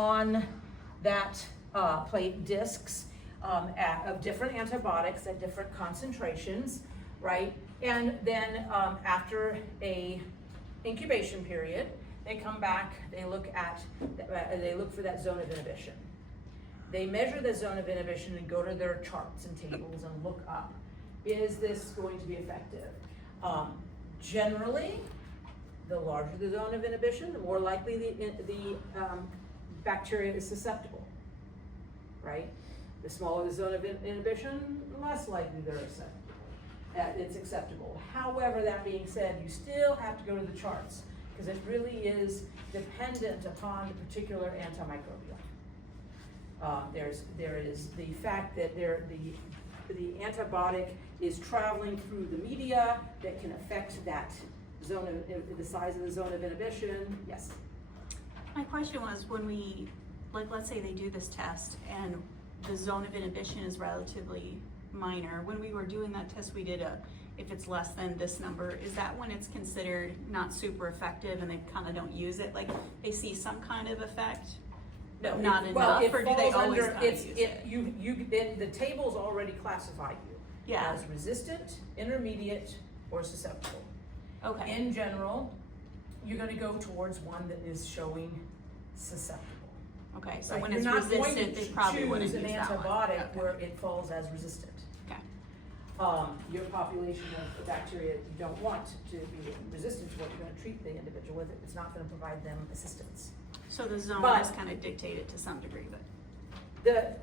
on that plate discs of different antibiotics at different concentrations, right? And then after a incubation period, they come back, they look for that zone of inhibition. They measure the zone of inhibition and go to their charts and tables and look up, is this going to be effective? Generally, the larger the zone of inhibition, the more likely the bacteria is susceptible, right? The smaller the zone of inhibition, less likely it's acceptable. However, that being said, you still have to go to the charts because it really is dependent upon the particular antimicrobial. There is the fact that the antibiotic is traveling through the media that can affect that zone of the size of the zone of inhibition. Yes. My question was, when we, let's say they do this test and the zone of inhibition is relatively minor. When we were doing that test, we did if it's less than this number, is that when it's considered not super effective and they kind of don't use it? Like they see some kind of effect? No, not enough, or do they always kind of use it? The tables already classify you as resistant, intermediate, or susceptible. Okay. In general, you're going to go towards one that is showing susceptible. Okay, so right? when You're it's not resistant, going they to probably wouldn't choose use an that one. antibiotic Okay. where it falls as resistant. Okay. Your population of bacteria you don't want to be resistant to what you're going to treat the individual with. It's not going to provide them assistance. So the zone But- is kind of dictated to some degree, but The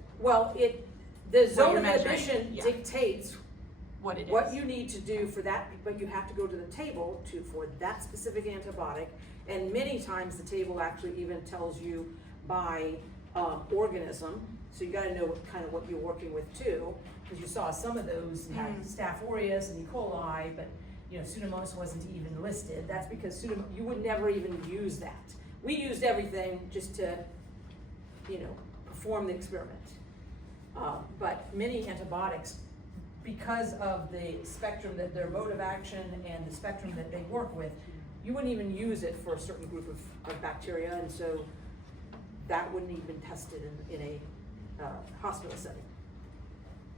zone you're of measuring, inhibition yeah. dictates what it is. what you need to do for that, but you have to go to the table for that specific antibiotic, and many times the table actually even tells you by organism, so you got to know what you're working with too, because you saw some of those had Staph aureus and E. coli, but Pseudomonas wasn't even listed. That's because you would never even use that. We used everything just to, perform the experiment. But many antibiotics, because of the spectrum that their mode of action and the spectrum that they work with, you wouldn't even use it for a certain group of bacteria, and so that wouldn't even been tested in a hospital setting,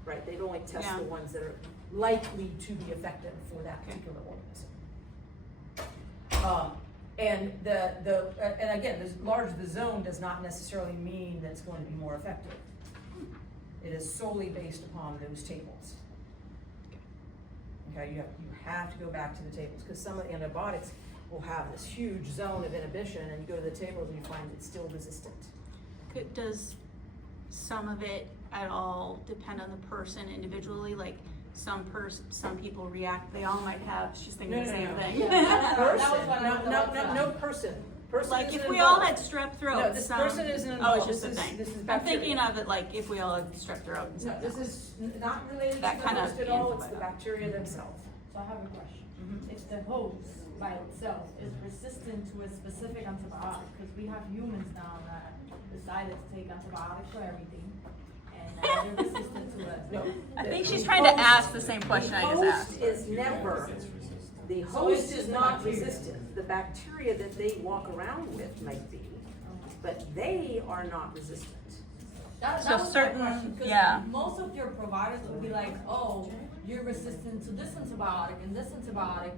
right? They'd only test the ones that are likely to be effective for that particular organism. And again, the larger the zone does not necessarily mean that it's going to be more effective. It is solely based upon those tables. Okay, you have to go back to the tables because some of the antibiotics will have this huge zone of inhibition, and you go to the tables and you find it's still resistant. Does some of it at all depend on the person individually? Like some people react, they all might have, she's thinking the same thing. No person. Person like if we involved. all had strep throat. No, this person isn't involved. Oh, it's just a thing. This is I'm bacteria. thinking of it like if we all had strep throat. And No, stuff. this is not related That to the kind of host at all. It's the antibiotic. bacteria themselves. So I have a question. If the host by itself is resistant to a specific antibiotic, because we have humans now that decided to take antibiotics for everything, and now they're resistant to it. No, I think she's trying to ask the same question I just asked. The host is not resistant. The bacteria that they walk around with might be, but they are not resistant. That So was my certain- question, 'cause yeah. most of your providers will be like, oh, you're resistant to this antibiotic and this antibiotic,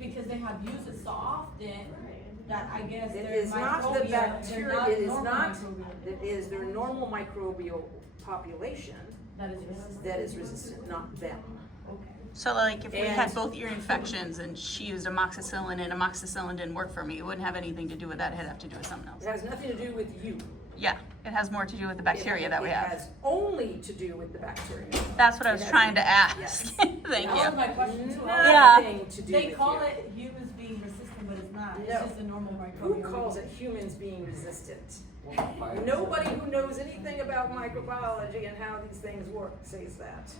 because they have used it so often that I guess It their is not the microbia, they're bacteria, not it is normal not, microbia it is their normal microbial population that is resistant. that is resistant, not them. Okay. So like if we And- had both ear infections and she used amoxicillin and amoxicillin didn't work for me, it wouldn't have anything to do with that. It'd have to do with something else. It has nothing to do with you. Yeah, it has more to do with the bacteria that we It have. has only to do with the bacteria. That's what I was It has- trying to ask. yes. Thank That was you. my question too. Yeah. Nothing to do They with call you. it humans being resistant, but it's not. It's No. just a normal Who microbial. calls it humans being resistant? Nobody who knows anything about microbiology and how these things work says that.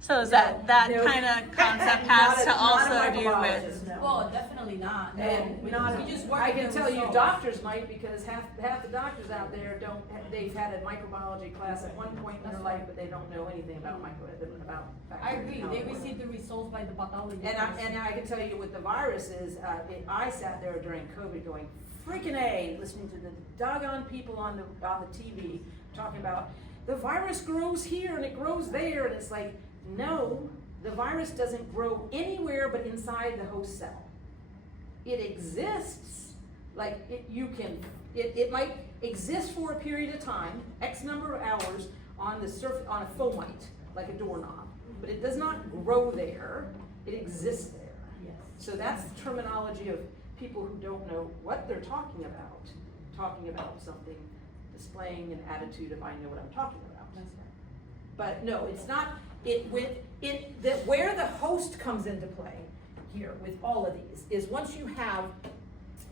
So is that No. kind of concept Not has a- to not a also do with? microbiologist, no. Well, definitely not. No, And we just work I with can the tell you results. doctors might, because half the doctors out there they've had a microbiology class at one point in their life, but they don't know anything about I agree. how They it works. receive the results by the pathologist. And I can tell you with the viruses, I sat there during COVID going, freaking A, listening to the doggone people on the TV talking about the virus grows here and it grows there, and it's like, no, the virus doesn't grow anywhere but inside the host cell. It exists, like it might exist for a period of time, X number of hours on the surface, on a fomite, like a doorknob, but it does not grow there, it exists there. Yes. So that's the terminology of people who don't know what they're talking about something, displaying an attitude of I know what I'm talking about. That's right. But no, it's not, where the host comes into play here with all of these is once you have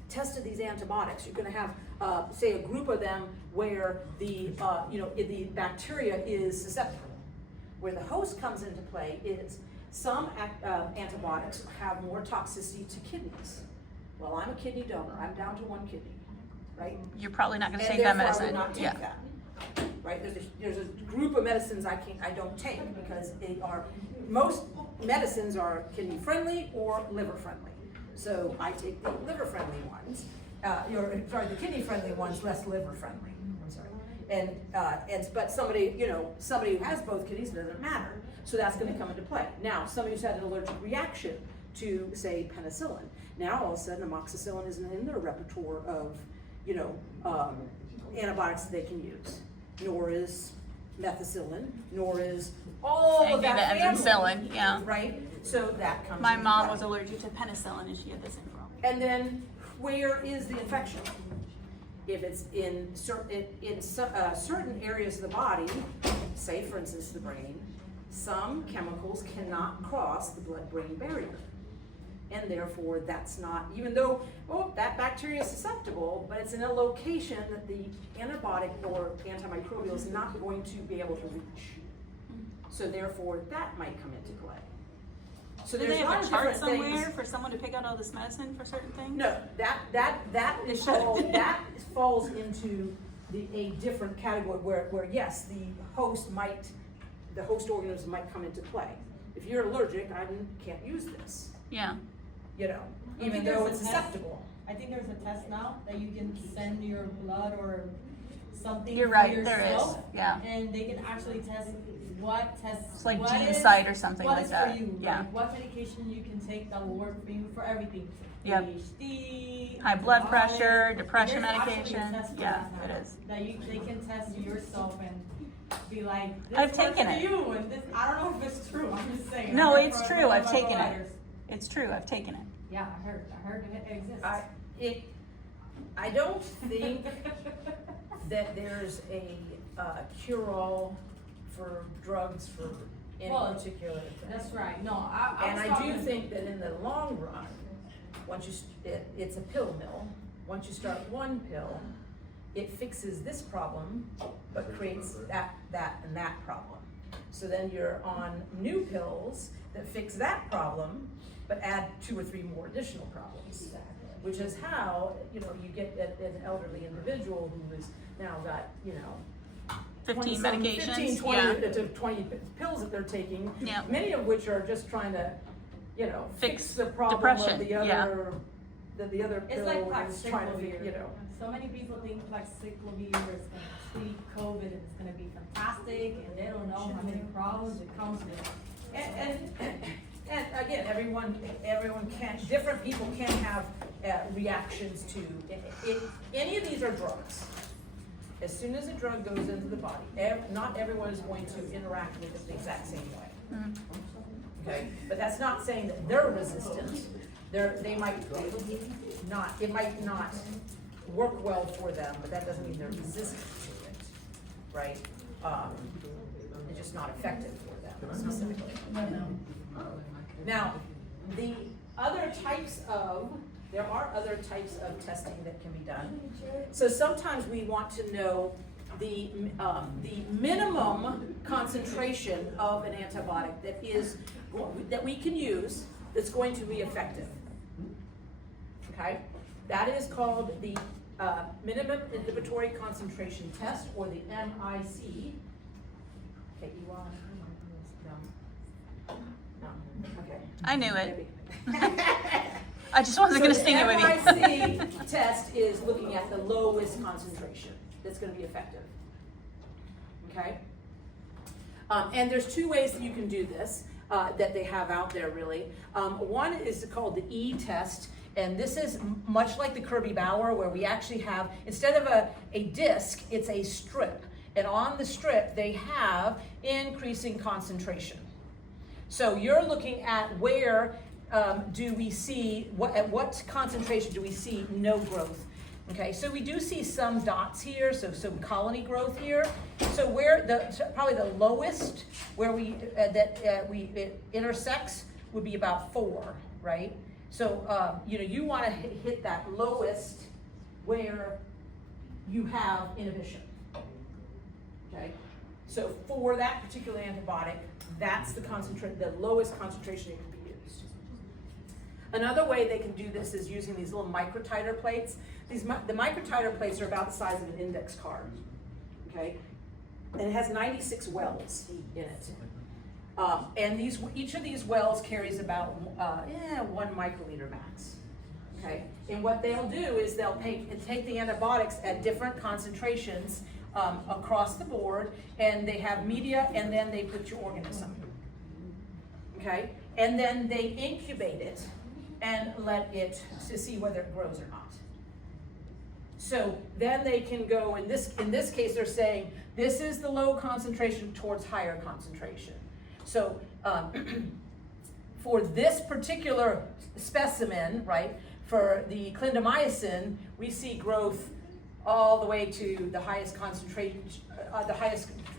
tested these antibiotics, you're gonna have, say, a group of them where the bacteria is susceptible. Where the host comes into play is some antibiotics have more toxicity to kidneys. Well, I'm a kidney donor, I'm down to 1 kidney, right? You're probably not gonna And take that therefore, I medicine. would not take Yeah. that. Right, there's a group of medicines I don't take because most medicines are kidney friendly or liver friendly. So I take the liver friendly ones, the kidney friendly ones, less liver friendly, I'm sorry. But somebody who has both kidneys, it doesn't matter. So that's gonna come into play. Now, somebody who's had an allergic reaction to, say, penicillin, now all of a sudden amoxicillin isn't in their repertoire of, antibiotics that they can use. Nor is methicillin, nor is all of that family. Ampicillin, yeah. Right? So that comes My into mom play. was allergic to penicillin and she had the same problem. And then where is the infection? If it's in certain areas of the body, say for instance the brain, some chemicals cannot cross the blood-brain barrier. And therefore that's not, even though, that bacteria is susceptible, but it's in a location that the antibiotic or antimicrobial is not going to be able to reach. So therefore that might come into play. So Do there's they a lot have a of chart different things. somewhere for someone to pick out all this medicine for certain things? No, that falls into a different category where yes, the host organism might come into play. If you're allergic, I can't use this, Yeah. even though it's susceptible. I think there's a test now that you can send your blood or something You're for right, yourself, there is, yeah. and they can actually test It's like what GeneSight or something what like is that. for you, Yeah. like what medication you can take that will work for you for everything. Yep. ADHD, High blood diabetes. pressure, depression There's actually a medication. test for Yeah, that now, it is. that they can test yourself and be like, this I've works taken for it. you, and this, I don't know if it's true, I'm just saying. No, I heard it's from true, one I've of my taken it. providers. It's true, I've taken it. Yeah, I heard it exists. I don't think that there's a cure-all for drugs for any Well, particular thing. That's right, no, I And was I do talking- think that in the long run, it's a pill mill. Once you start one pill, it fixes this problem, but creates that, and that problem. So then you're on new pills that fix that problem, but add 2 or 3 more additional problems. Which is how, you get an elderly individual who has now got, 15 20 medications, 15, 20 yeah. to 20 pills that they're taking. Yeah. Many of which are just trying to, fix the problem depression, of the yeah. other, that the other It's pill like is trying to figure, Plaxiclovir. So many people think Plaxiclovir is gonna treat COVID and it's gonna be fantastic, and they don't know how many problems it comes with. And again, everyone different people can have reactions to any of these are drugs. As soon as a drug goes into the body, not everyone is going to interact with it the exact same way. Okay, but that's not saying that they're resistant. They might not. It might not work well for them, but that doesn't mean they're resistant to it, right? It's just not effective for them specifically. Now, there are other types of testing that can be done. So sometimes we want to know the minimum concentration of an antibiotic that we can use that's going to be effective. Okay, that is called the minimum inhibitory concentration test, or the MIC. Okay, you want? No. Okay. I knew it. I just wasn't gonna So sting it with you. the MIC test is looking at the lowest concentration that's gonna be effective. Okay? And there's two ways that you can do this, that they have out there really. One is called the E test, and this is much like the Kirby-Bauer, where we actually have, instead of a disc, it's a strip. And on the strip, they have increasing concentration. So you're looking at where do we see, at what concentration do we see no growth? Okay, so we do see some dots here, so some colony growth here. So where probably the lowest where it intersects would be about 4, right? So you want to hit that lowest where you have inhibition. Okay, so for that particular antibiotic, that's the lowest concentration it can be used. Another way they can do this is using these little microtiter plates. The microtiter plates are about the size of an index card, okay? And it has 96 wells in it. And each of these wells carries about 1 microliter max, okay? And what they'll do is they'll take the antibiotics at different concentrations across the board, and they have media, and then they put your organism, okay? And then they incubate it and let it to see whether it grows or not. So then they can go, in this case they're saying, this is the low concentration towards higher concentration. So for this particular specimen, right, for the clindamycin, we see growth all the way to the highest concentration,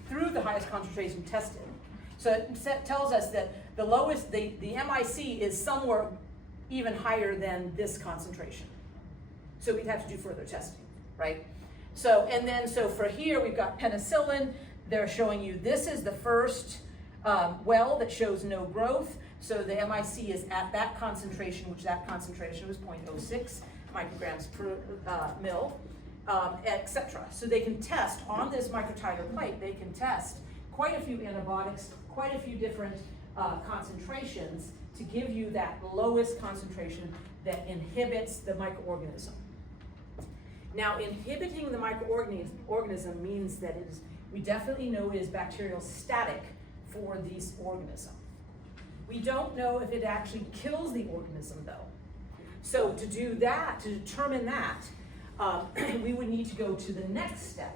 through the highest concentration tested. So it tells us that the lowest, the MIC is somewhere even higher than this concentration. So we'd have to do further testing, right? So for here, we've got penicillin. They're showing you this is the first well that shows no growth. So the MIC is at that concentration, which that concentration was 0.06 micrograms per mil, etc. So they can test on this microtiter plate, they can test quite a few antibiotics, quite a few different concentrations to give you that lowest concentration that inhibits the microorganism. Now, inhibiting the microorganism means that we definitely know it is bacterial static for this organism. We don't know if it actually kills the organism though. So to do that, to determine that, we would need to go to the next step.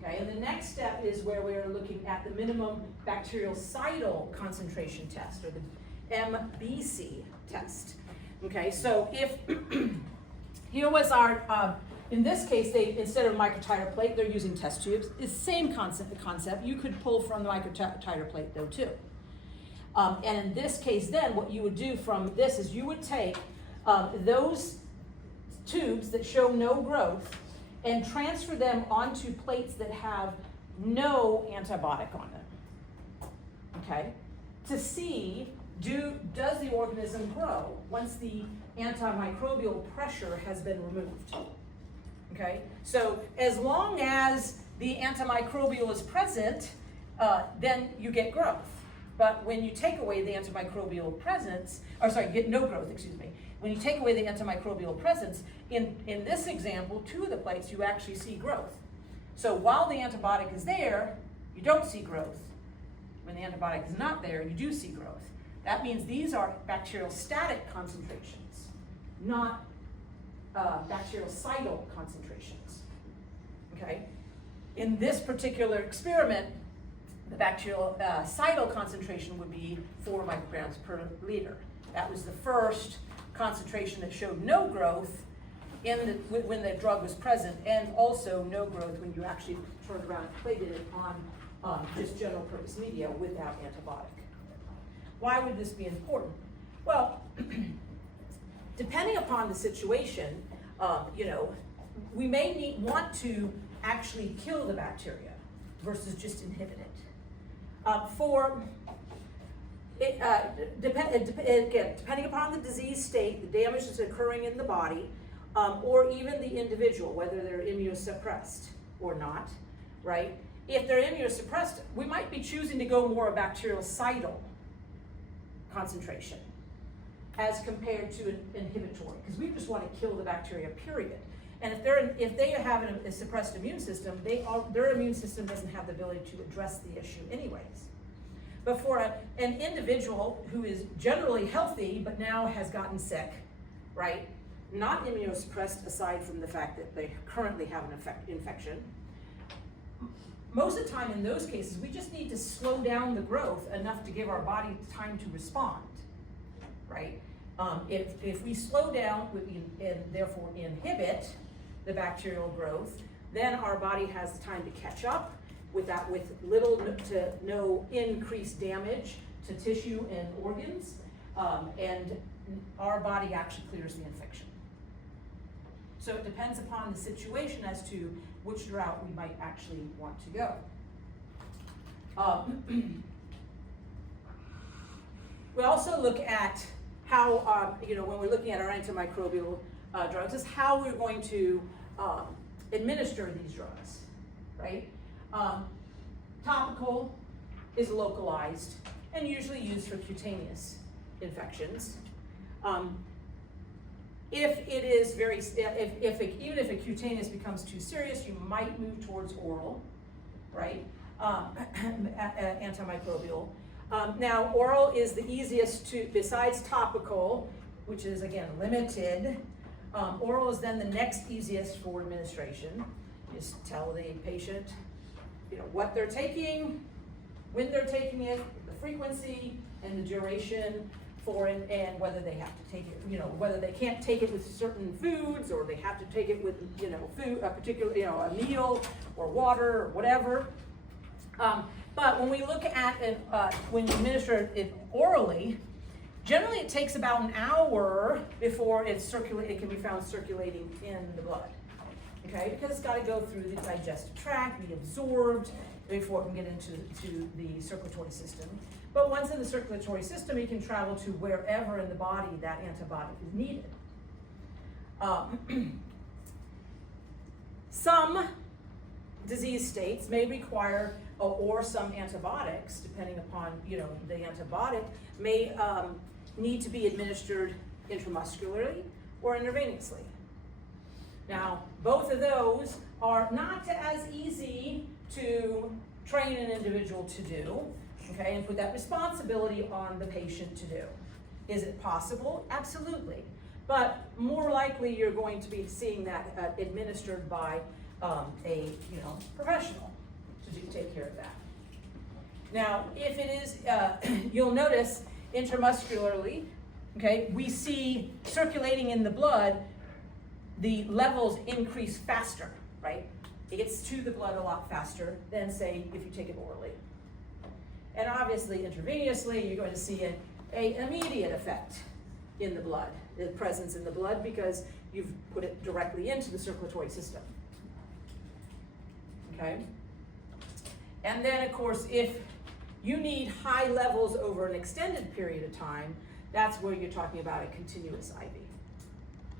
Okay, and the next step is where we're looking at the minimum bactericidal concentration test, or the MBC test. Okay, so if here was our, in this case, instead of a microtiter plate, they're using test tubes. It's the same concept. You could pull from the microtiter plate though too. And in this case then, what you would do from this is you would take those tubes that show no growth and transfer them onto plates that have no antibiotic on them, okay? To see, does the organism grow once the antimicrobial pressure has been removed, okay? So as long as the antimicrobial is present, then you get growth. But when you take away the antimicrobial presence, get no growth, excuse me. When you take away the antimicrobial presence, in this example, 2 of the plates, you actually see growth. So while the antibiotic is there, you don't see growth. When the antibiotic is not there, you do see growth. That means these are bacterial static concentrations, not bactericidal concentrations, okay? In this particular experiment, the bactericidal concentration would be 4 micrograms per liter. That was the first concentration that showed no growth when the drug was present, and also no growth when you actually turned around and plated it on just general purpose media without antibiotic. Why would this be important? Well, depending upon the situation, we may want to actually kill the bacteria versus just inhibit it. Depending upon the disease state, the damage that's occurring in the body, or even the individual, whether they're immunosuppressed or not, right? If they're immunosuppressed, we might be choosing to go more bactericidal concentration. as compared to an inhibitory, because we just want to kill the bacteria, period. And if they have a suppressed immune system, their immune system doesn't have the ability to address the issue anyways. But for an individual who is generally healthy but now has gotten sick, right? Not immunosuppressed aside from the fact that they currently have an infection, most of the time in those cases, we just need to slow down the growth enough to give our body time to respond, right? If we slow down and therefore inhibit the bacterial growth, then our body has time to catch up with little to no increased damage to tissue and organs, and our body actually clears the infection. So it depends upon the situation as to which route we might actually want to go. We also look at how, when we're looking at our antimicrobial drugs, is how we're going to administer these drugs, right? Topical is localized and usually used for cutaneous infections. If it is even if a cutaneous becomes too serious, you might move towards oral, right? Antimicrobial. Now, oral is the easiest besides topical, which is again limited. Oral is then the next easiest for administration. Just tell the patient, what they're taking, when they're taking it, the frequency, and the duration for it, and whether they have to take it, whether they can't take it with certain foods, or they have to take it with, food, a particular, a meal, or water, or whatever. But when we look at it, when you administer it orally, generally it takes about an hour before it can be found circulating in the blood. Okay, because it's got to go through the digestive tract, be absorbed before it can get into the circulatory system. But once in the circulatory system, it can travel to wherever in the body that antibiotic is needed. Some disease states may require or some antibiotics, depending upon the antibiotic, may need to be administered intramuscularly or intravenously. Now, both of those are not as easy to train an individual to do, okay, and put that responsibility on the patient to do. Is it possible? Absolutely. But more likely you're going to be seeing that administered by a professional to take care of that. Now, if it is, you'll notice intramuscularly, okay, we see circulating in the blood, the levels increase faster, right? It gets to the blood a lot faster than, say, if you take it orally. And obviously, intravenously, you're going to see an immediate effect in the blood, the presence in the blood, because you've put it directly into the circulatory system. Okay? And then, of course, if you need high levels over an extended period of time, that's where you're talking about a continuous IV,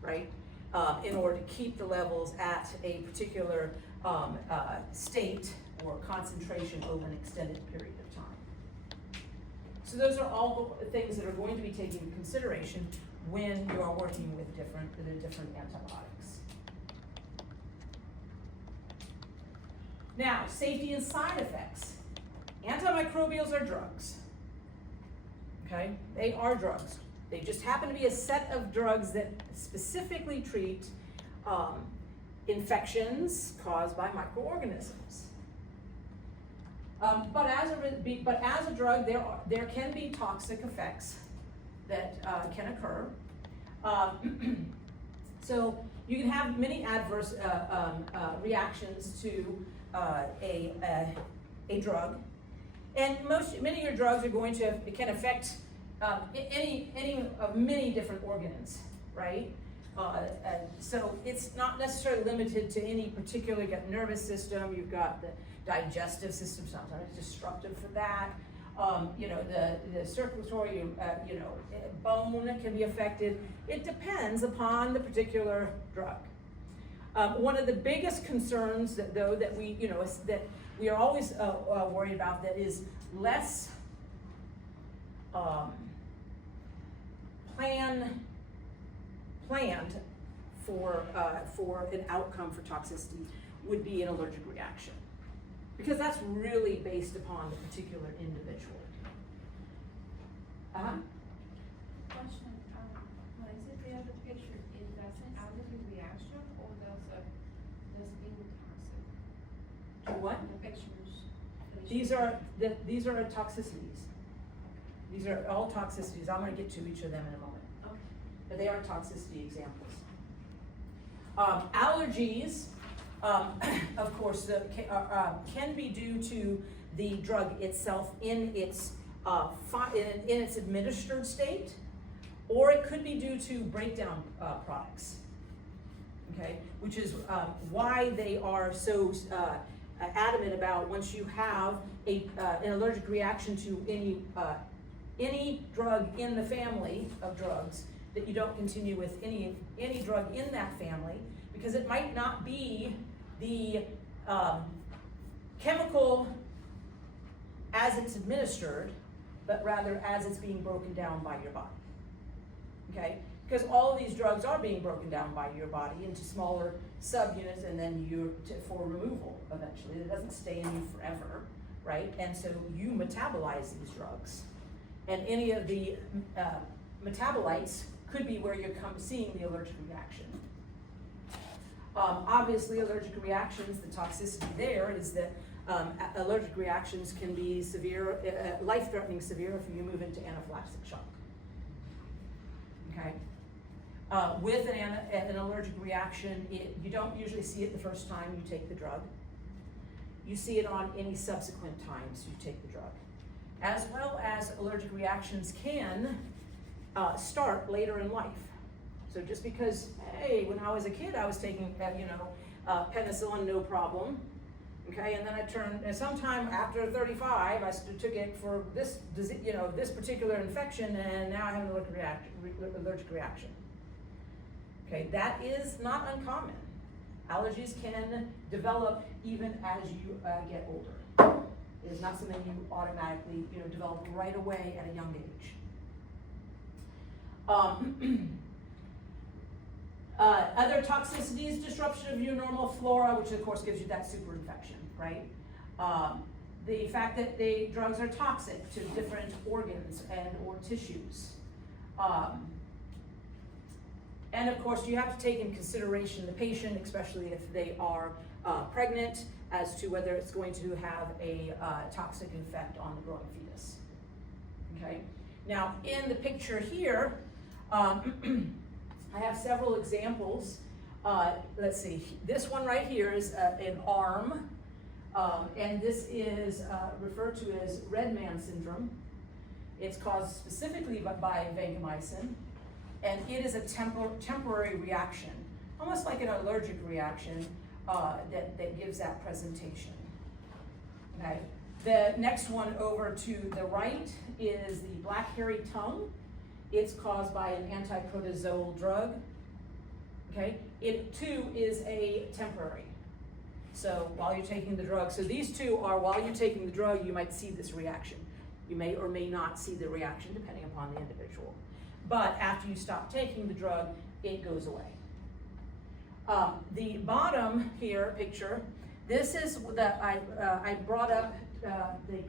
right? In order to keep the levels at a particular state or concentration over an extended period of time. So those are all the things that are going to be taken into consideration when you are working with the different antibiotics. Now, safety and side effects. Antimicrobials are drugs, okay? They are drugs. They just happen to be a set of drugs that specifically treat infections caused by microorganisms. But as a drug, there can be toxic effects that can occur. So you can have many adverse reactions to a drug, and many of your drugs are going to can affect many different organs, right? So it's not necessarily limited to any particular. You've got nervous system, you've got the digestive system, sometimes disruptive for that. The circulatory, bone can be affected. It depends upon the particular drug. One of the biggest concerns that we are always worried about that is less planned for an outcome for toxicity would be an allergic reaction. Because that's really based upon the particular individual. Question, when I see the other picture, is that an allergic reaction or that's being toxic? To what? The pictures. These are toxicities. These are all toxicities. I'm gonna get to each of them in a moment. Okay. But they are toxicity examples. Allergies, of course, can be due to the drug itself in its administered state, or it could be due to breakdown products. Okay, which is why they are so adamant about once you have an allergic reaction to any drug in the family of drugs, that you don't continue with any drug in that family, because it might not be the chemical as it's administered, but rather as it's being broken down by your body. Okay? Because all of these drugs are being broken down by your body into smaller subunits, and then for removal eventually. It doesn't stay in you forever, right? And so you metabolize these drugs. And any of the metabolites could be where you're seeing the allergic reaction. Obviously, allergic reactions, the toxicity there is that allergic reactions can be severe, life-threatening severe if you move into anaphylactic shock. Okay? With an allergic reaction, you don't usually see it the first time you take the drug. You see it on any subsequent times you take the drug. As well as allergic reactions can start later in life. So just because, hey, when I was a kid, I was taking, penicillin, no problem. Okay, and then I turned, and sometime after 35, I took it for this, this particular infection, and now I have an allergic reaction. Okay, that is not uncommon. Allergies can develop even as you get older. It is not something you automatically, develop right away at a young age. Other toxicities, disruption of your normal flora, which of course gives you that super infection, right? The fact that the drugs are toxic to different organs or tissues. And of course, you have to take in consideration the patient, especially if they are pregnant, as to whether it's going to have a toxic effect on the growing fetus. Okay. Now, in the picture here, I have several examples. Let's see. This one right here is an arm, and this is referred to as red man syndrome. It's caused specifically by vancomycin, and it is a temporary reaction, almost like an allergic reaction that gives that presentation. Okay. The next one over to the right is the black hairy tongue. It's caused by an antiprotozoal drug. Okay. It too is a temporary. So while you're taking the drug, so these two are while you're taking the drug, you might see this reaction. You may or may not see the reaction depending upon the individual. But after you stop taking the drug, it goes away. The bottom here picture, this is that I brought up the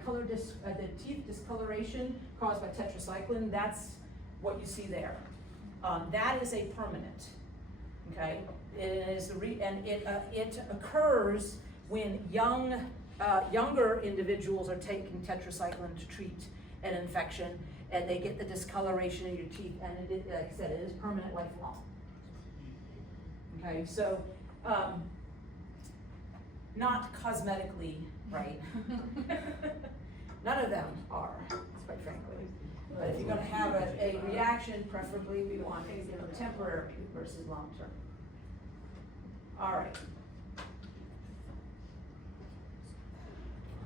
teeth discoloration caused by tetracycline. That's what you see there. That is a permanent. Okay, it is it occurs when younger individuals are taking tetracycline to treat an infection, and they get the discoloration in your teeth, and it, like I said, it is permanent, lifelong. Okay, so not cosmetically, right? None of them are, quite frankly. But if you're going to have a reaction, preferably we want it temporary versus long term. All right.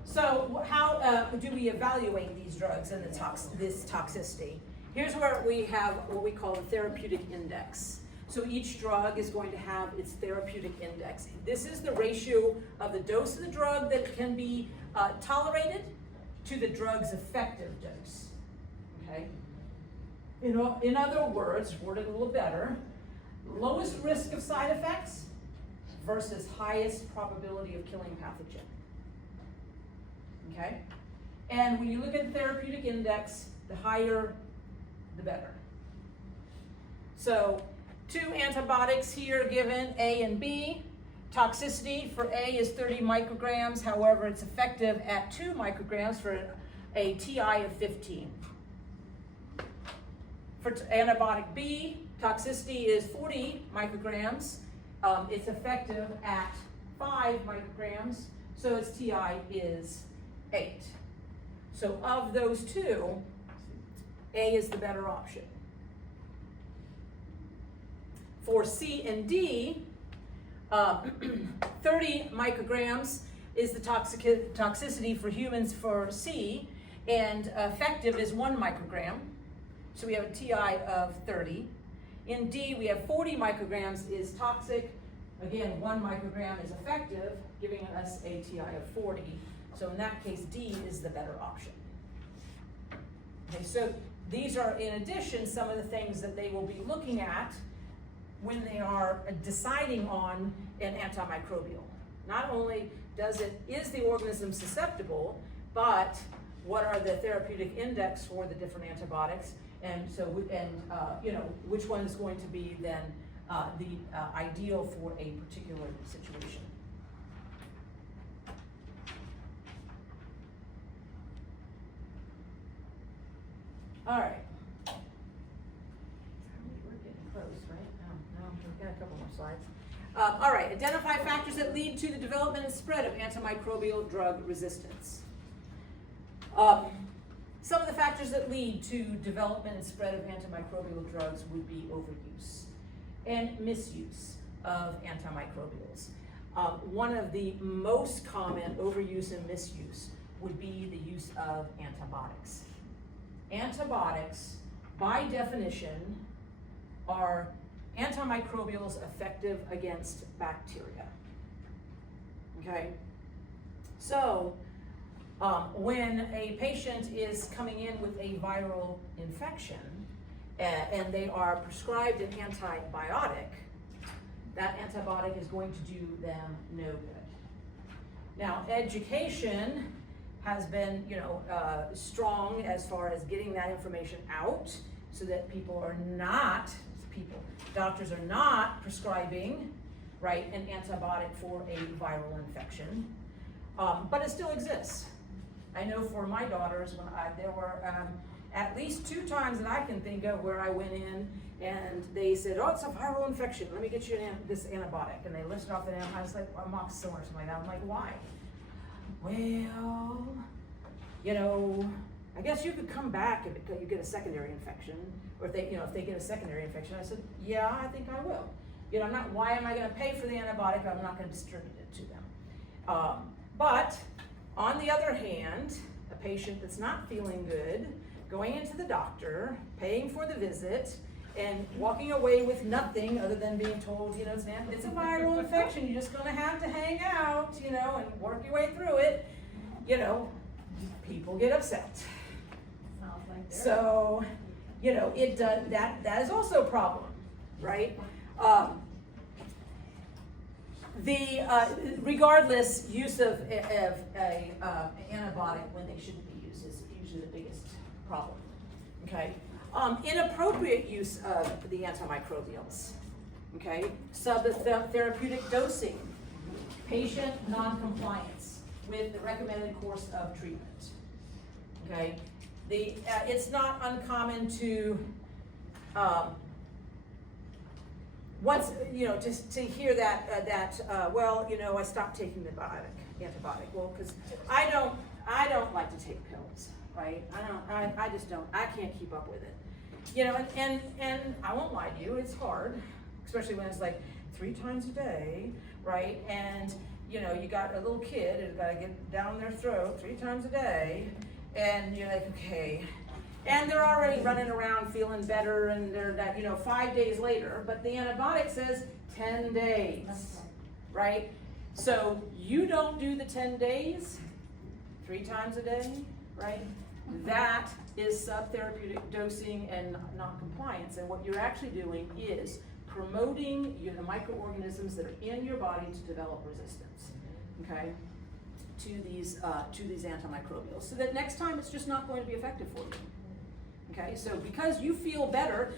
So how do we evaluate these drugs and this toxicity? Here's where we have what we call the therapeutic index. So each drug is going to have its therapeutic index. This is the ratio of the dose of the drug that can be tolerated to the drug's effective dose. Okay. in other words, worded a little better, lowest risk of side effects versus highest probability of killing pathogen. Okay? And when you look at the therapeutic index, the higher, the better. So, 2 antibiotics here given, A and B. Toxicity for A is 30 micrograms, however, it's effective at 2 micrograms for a TI of 15. For antibiotic B, toxicity is 40 micrograms. It's effective at 5 micrograms, so its TI is 8. So of those 2, A is the better option. For C and D, 30 micrograms is the toxicity for humans for C, and effective is 1 microgram. So we have a TI of 30. In D, we have 40 micrograms is toxic. Again, 1 microgram is effective, giving us a TI of 40. So in that case, D is the better option. Okay, so these are, in addition, some of the things that they will be looking at when they are deciding on an antimicrobial. Not only is the organism susceptible, but what are the therapeutic index for the different antibiotics, and so which one is going to be then the ideal for a particular situation. All right. We're getting close, right? No, we've got a couple more slides. All right, identify factors that lead to the development and spread of antimicrobial drug resistance. Some of the factors that lead to development and spread of antimicrobial drugs would be overuse and misuse of antimicrobials. One of the most common overuse and misuse would be the use of antibiotics. Antibiotics, by definition, are antimicrobials effective against bacteria. Okay? So, when a patient is coming in with a viral infection and they are prescribed an antibiotic, that antibiotic is going to do them no good. Now, education has been, strong as far as getting that information out so that doctors are not prescribing, right, an antibiotic for a viral infection, but it still exists. I know for my daughters, there were at least 2 times that I can think of where I went in and they said, oh, it's a viral infection, let me get you this antibiotic. And they listed off the antibiotics like amoxicillin or something like that. I'm like, why? Well, I guess you could come back if you get a secondary infection, or if they get a secondary infection. I said, yeah, I think I will. Why am I going to pay for the antibiotic? I'm not going to distribute it to them. But on the other hand, a patient that's not feeling good, going into the doctor, paying for the visit, and walking away with nothing other than being told, it's a viral infection, you're just going to have to hang out, and work your way through it, people get upset. Sounds like they're- So, it does, that is also a problem, right? Regardless, use of a antibiotic when they shouldn't be used is usually the biggest problem. Okay, inappropriate use of the antimicrobials. Okay, subtherapeutic dosing, patient non-compliance with the recommended course of treatment. Okay, it's not uncommon to to hear that I stopped taking the antibiotic. Well, because I don't like to take pills, right? I just don't. I can't keep up with it. And I won't lie to you, it's hard, especially when it's like 3 times a day, right? And you got a little kid who's got to get down their throat 3 times a day, and you're like, okay. And they're already running around feeling better, and they're 5 days later, but the antibiotic says 10 days, right? So you don't do the 10 days 3 times a day, right? that is subtherapeutic dosing and non-compliance. And what you're actually doing is promoting the microorganisms that are in your body to develop resistance, okay, to these antimicrobials. So that next time it's just not going to be effective for you. Okay, so because you feel better,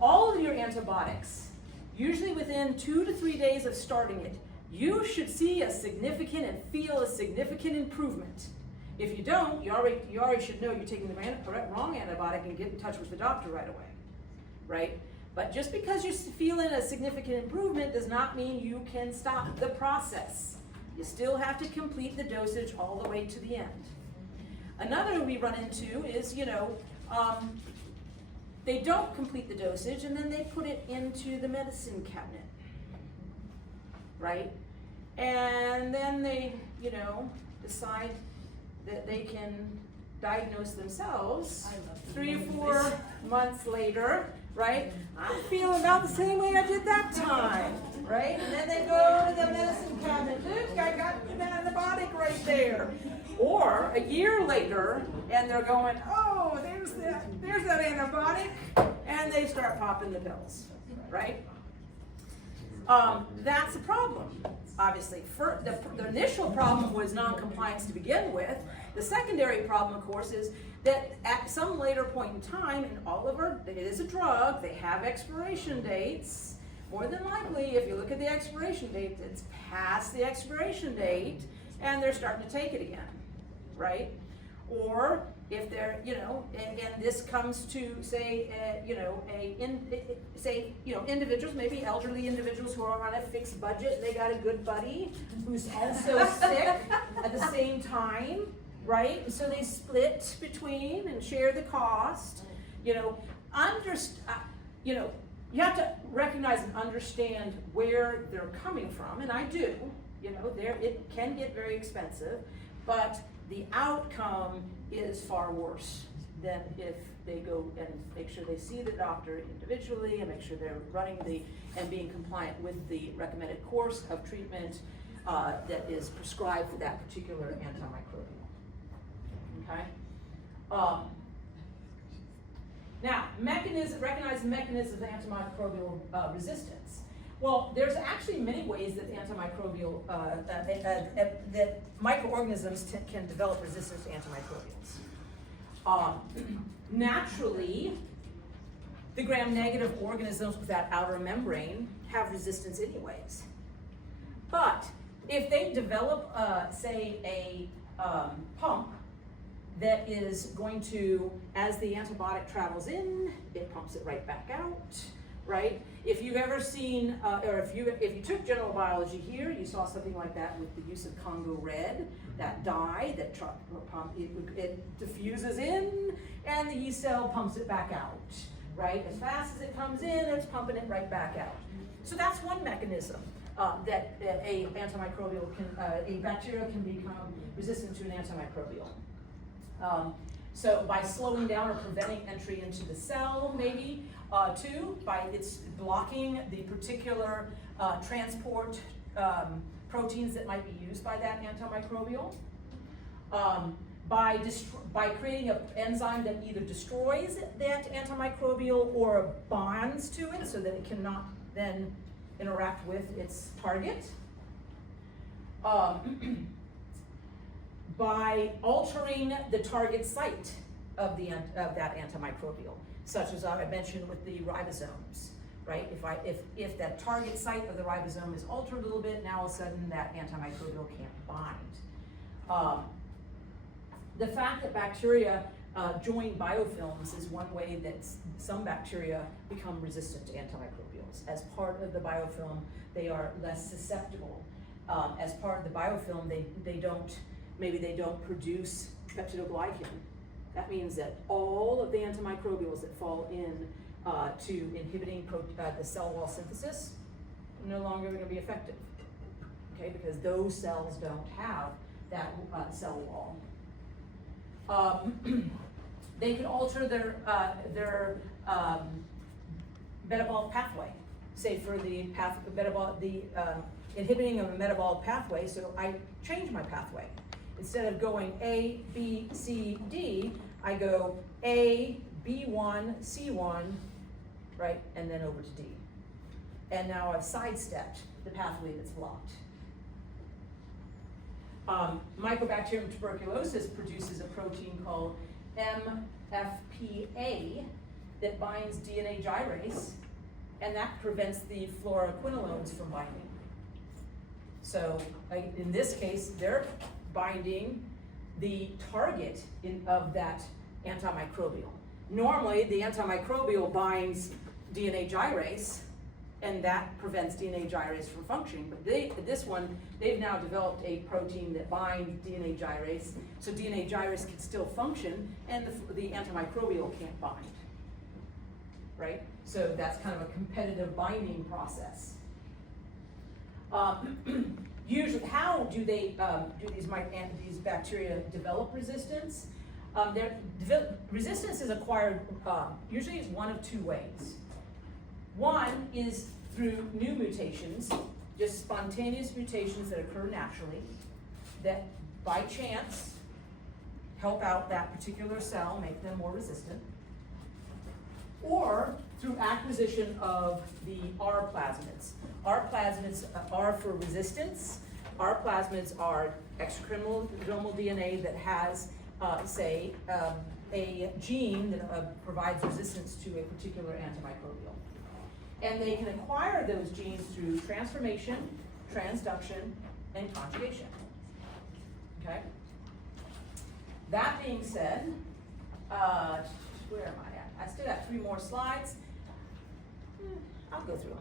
all of your antibiotics, usually within 2 to 3 days of starting it, you should see a significant and feel a significant improvement. If you don't, you already should know you're taking the wrong antibiotic and get in touch with the doctor right away, right? But just because you're feeling a significant improvement does not mean you can stop the process. You still have to complete the dosage all the way to the end. Another we run into is, they don't complete the dosage and then they put it into the medicine cabinet, right? And then they, decide that they can diagnose themselves 3 or 4 months later, right? I'm feeling about the same way I did that time, right? And then they go to the medicine cabinet, look, I got an antibiotic right there. Or a year later, and they're going, oh, there's that antibiotic, and they start popping the pills, right? That's a problem, obviously. The initial problem was non-compliance to begin with. The secondary problem, of course, is that at some later point in time, it is a drug, they have expiration dates. More than likely, if you look at the expiration date, it's past the expiration date, and they're starting to take it again, right? Or if they're, and this comes to say, individuals, maybe elderly individuals who are on a fixed budget, they got a good buddy who's also sick at the same time, right? And so they split between and share the cost. You have to recognize and understand where they're coming from, and I do. It can get very expensive, but the outcome is far worse than if they go and make sure they see the doctor individually and make sure they're running and being compliant with the recommended course of treatment that is prescribed for that particular antimicrobial. Okay? Now, recognize the mechanisms of antimicrobial resistance. Well, there's actually many ways that antimicrobial, that microorganisms can develop resistance to antimicrobials. Naturally, the gram-negative organisms with that outer membrane have resistance anyways. But if they develop, say, a pump that is going to, as the antibiotic travels in, it pumps it right back out, right? If you've ever seen, or if you took general biology here, you saw something like that with the use of Congo red, that dye that it diffuses in, and the yeast cell pumps it back out, right? As fast as it comes in, it's pumping it right back out. So that's one mechanism that a bacteria can become resistant to an antimicrobial. So by slowing down or preventing entry into the cell, maybe, by it's blocking the particular transport proteins that might be used by that antimicrobial. By creating an enzyme that either destroys that antimicrobial or bonds to it so that it cannot then interact with its target. By altering the target site of that antimicrobial, such as I mentioned with the ribosomes, right? If that target site of the ribosome is altered a little bit, now all of a sudden that antimicrobial can't bind. The fact that bacteria join biofilms is one way that some bacteria become resistant to antimicrobials. As part of the biofilm, they are less susceptible. As part of the biofilm, maybe they don't produce peptidoglycan. That means that all of the antimicrobials that fall in to inhibiting the cell wall synthesis are no longer going to be effective, okay? Because those cells don't have that cell wall. They can alter their metabolic pathway. Say for the inhibiting of a metabolic pathway, so I change my pathway. Instead of going A, B, C, D, I go A, B1, C1, right, and then over to D. And now I've sidestepped the pathway that's blocked. Mycobacterium tuberculosis produces a protein called MFPA that binds DNA gyrase, and that prevents the fluoroquinolones from binding. So in this case, they're binding the target of that antimicrobial. Normally, the antimicrobial binds DNA gyrase, and that prevents DNA gyrase from functioning. But they've now developed a protein that binds DNA gyrase, so DNA gyrase can still function, and the antimicrobial can't bind, right? So that's kind of a competitive binding process. Usually, how do they do these bacteria develop resistance? Resistance is acquired usually one of two ways. One is through new mutations, just spontaneous mutations that occur naturally, that by chance help out that particular cell, make them more resistant, or through acquisition of the R plasmids. R plasmids are for resistance. R plasmids are extrachromosomal DNA that has, say, a gene that provides resistance to a particular antimicrobial. And they can acquire those genes through transformation, transduction, and conjugation. Okay? That being said, where am I at? I still have 3 more slides. I'll go through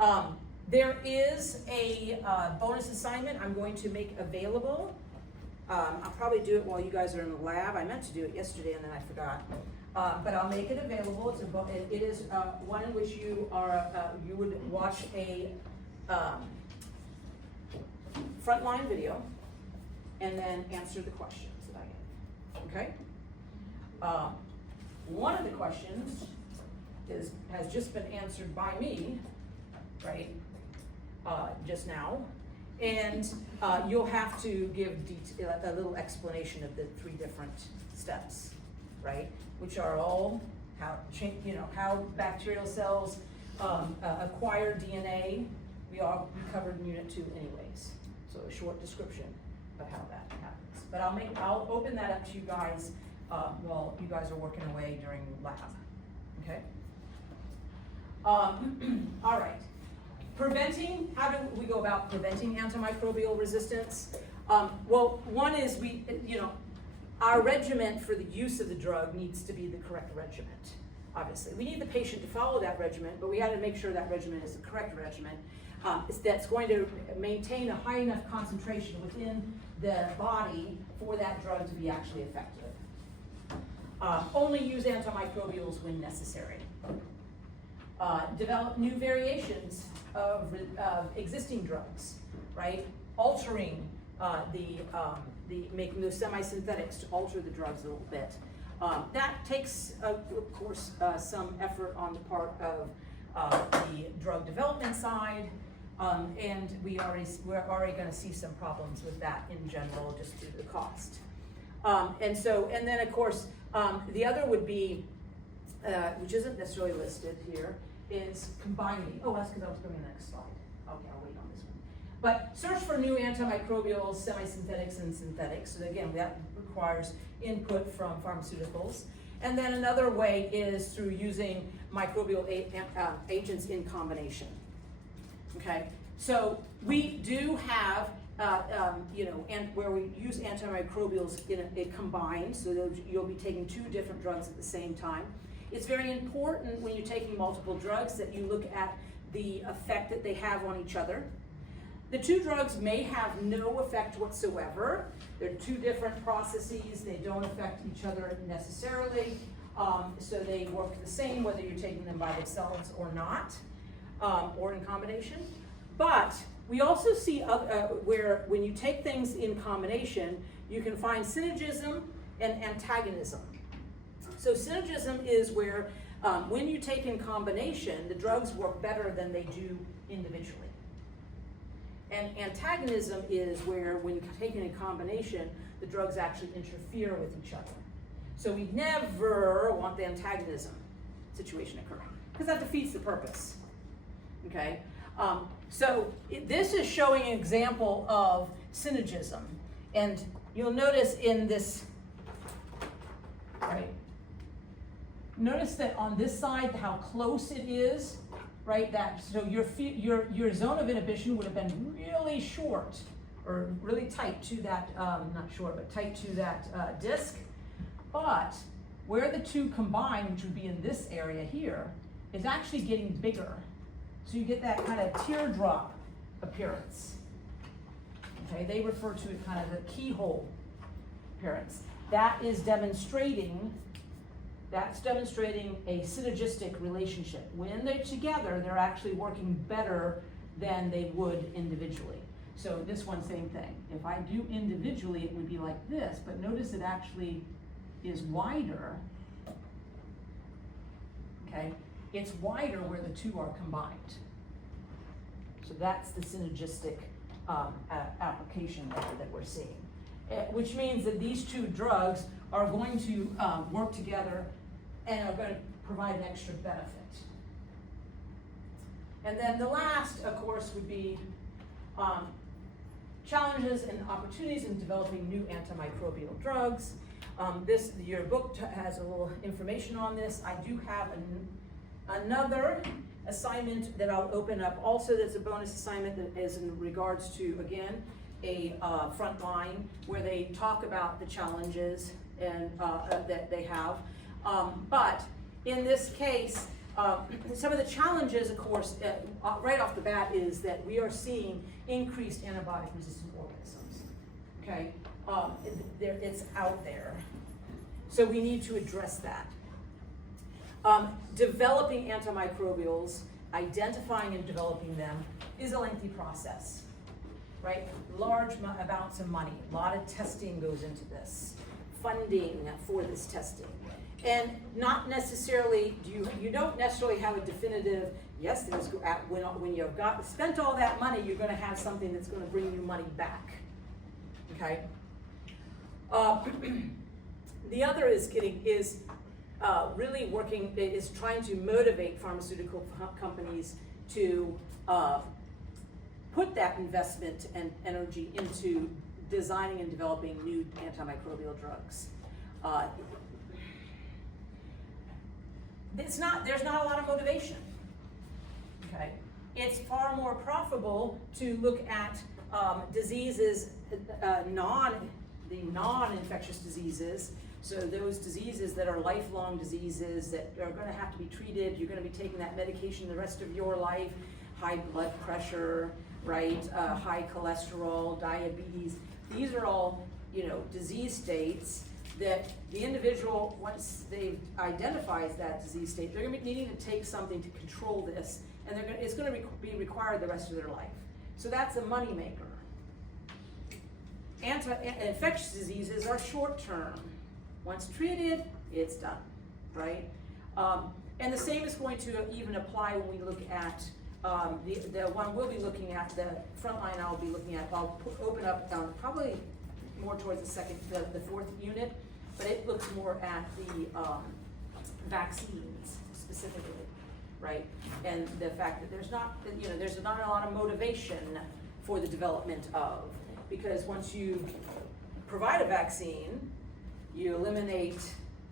them. There is a bonus assignment I'm going to make available. I'll probably do it while you guys are in the lab. I meant to do it yesterday and then I forgot. But I'll make it available. It is one in which you would watch a frontline video and then answer the questions that I gave. Okay? One of the questions has just been answered by me, right? Just now, and you'll have to give a little explanation of the 3 different steps, right? Which are all how bacterial cells acquire DNA. We covered in Unit 2 anyways. So a short description of how that happens. But I'll open that up to you guys while you guys are working away during lab. Okay. All right. How do we go about preventing antimicrobial resistance? Well, one is our regimen for the use of the drug needs to be the correct regimen. Obviously, we need the patient to follow that regimen, but we got to make sure that regimen is the correct regimen. That's going to maintain a high enough concentration within the body for that drug to be actually effective. Only use antimicrobials when necessary. Develop new variations of existing drugs, right? Altering making those semi-synthetics to alter the drugs a little bit. That takes, of course, some effort on the part of the drug development side, and we're already going to see some problems with that in general, just due to the cost. And then of course, the other would be, which isn't necessarily listed here, is combining. Oh, that's because I was going to the next slide. Okay, I'll wait on this one. But search for new antimicrobials, semi-synthetics, and synthetics. So again, that requires input from pharmaceuticals. And then another way is through using microbial agents in combination. Okay, so we do have, and where we use antimicrobials in a combined, so you'll be taking 2 different drugs at the same time. It's very important when you're taking multiple drugs that you look at the effect that they have on each other. The 2 drugs may have no effect whatsoever. They're 2 different processes. They don't affect each other necessarily. So they work the same whether you're taking them by themselves or not, or in combination. But we also see where when you take things in combination, you can find synergism and antagonism. So synergism is where when you take in combination, the drugs work better than they do individually. And antagonism is where when you take in combination, the drugs actually interfere with each other. So we never want the antagonism situation occurring, because that defeats the purpose, okay? This is showing an example of synergism, and you'll notice in this, right? Notice that on this side, how close it is, right? So your zone of inhibition would have been really short, or really tight to that, not short, but tight to that disc. But where the two combine, which would be in this area here, is actually getting bigger. So you get that kind of teardrop appearance. Okay, they refer to it kind of the keyhole appearance. That's demonstrating a synergistic relationship. When they're together, they're actually working better than they would individually. So this one, same thing. If I do individually, it would be like this, but notice it actually is wider. Okay, it's wider where the two are combined. So that's the synergistic application that we're seeing, which means that these two drugs are going to work together and are going to provide an extra benefit. And then the last, of course, would be challenges and opportunities in developing new antimicrobial drugs. Your book has a little information on this. I do have another assignment that I'll open up also, that's a bonus assignment that is in regards to, again, a frontline where they talk about the challenges and that they have. But in this case, some of the challenges, of course, right off the bat is that we are seeing increased antibiotic resistant organisms, okay? It's out there. So we need to address that. Developing antimicrobials, identifying and developing them is a lengthy process, right? Large amounts of money, a lot of testing goes into this, funding for this testing. And not necessarily, you don't necessarily have a definitive, yes, when you've spent all that money, you're gonna have something that's gonna bring you money back, okay? The other is really working, is trying to motivate pharmaceutical companies to put that investment and energy into designing and developing new antimicrobial drugs. There's not a lot of motivation, okay? It's far more profitable to look at diseases, non-infectious diseases, so those diseases that are lifelong diseases that are gonna have to be treated, you're gonna be taking that medication the rest of your life, high blood pressure, right, high cholesterol, diabetes. These are all, disease states that the individual, once they've identified that disease state, they're gonna be needing to take something to control this, and it's gonna be required the rest of their life. So that's a moneymaker. Infectious diseases are short-term. Once treated, it's done, right? And the same is going to even apply when we look at the one we'll be looking at, the frontline I'll be looking at. I'll open up probably more towards the fourth unit, but it looks more at the vaccines specifically, right? And the fact that there's not a lot of motivation for the development of, because once you provide a vaccine, you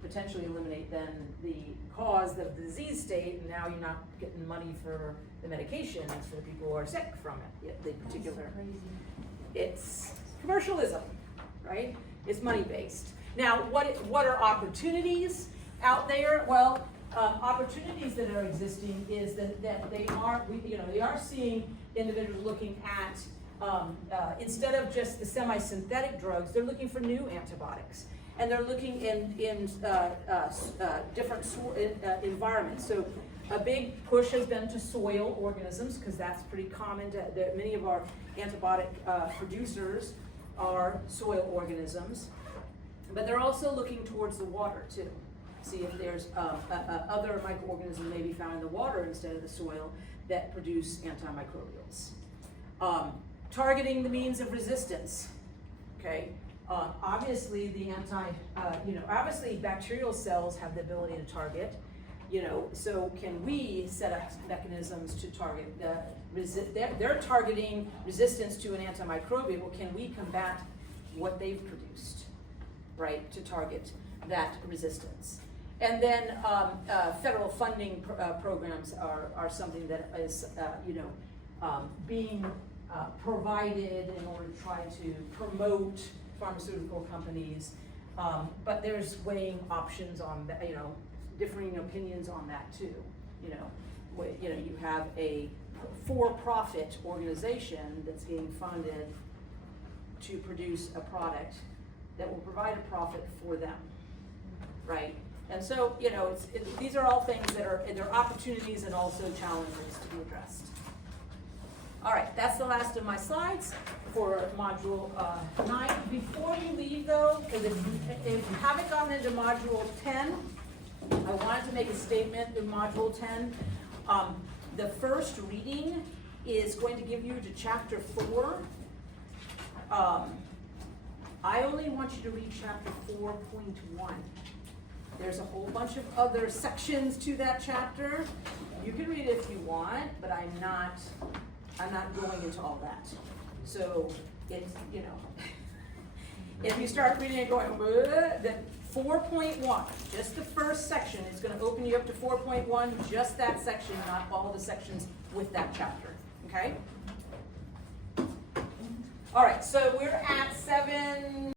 potentially eliminate then the cause of the disease state, and now you're not getting money for the medications for the people who are sick from it, the particular. It's commercialism, right? It's money-based. Now, what are opportunities out there? Well, opportunities that are existing is that they are seeing individuals looking at, instead of just the semi-synthetic drugs, they're looking for new antibiotics. And they're looking in different environments. So a big push has been to soil organisms, because that's pretty common. Many of our antibiotic producers are soil organisms. But they're also looking towards the water too. See if there's other microorganisms may be found in the water instead of the soil that produce antimicrobials. Targeting the means of resistance, okay? Obviously, obviously bacterial cells have the ability to target, so can we set up mechanisms to target they're targeting resistance to an antimicrobial, can we combat what they've produced, right, to target that resistance? And then federal funding programs are something that is, being provided in order to try to promote pharmaceutical companies. But there's weighing options on that, differing opinions on that too. You have a for-profit organization that's being funded to produce a product that will provide a profit for them, right? And so, these are all things that are opportunities and also challenges to be addressed. All right, that's the last of my slides for Module 9. Before you leave though, if you haven't gotten into Module 10, I wanted to make a statement in Module 10. The first reading is going to give you to Chapter 4. I only want you to read Chapter 4.1. There's a whole bunch of other sections to that chapter. You can read it if you want, but I'm not going into all that. So it's, if you start reading it going, then 4.1, just the first section, it's going to open you up to 4.1, just that section, not all the sections with that chapter, okay? All right, so we're at 7.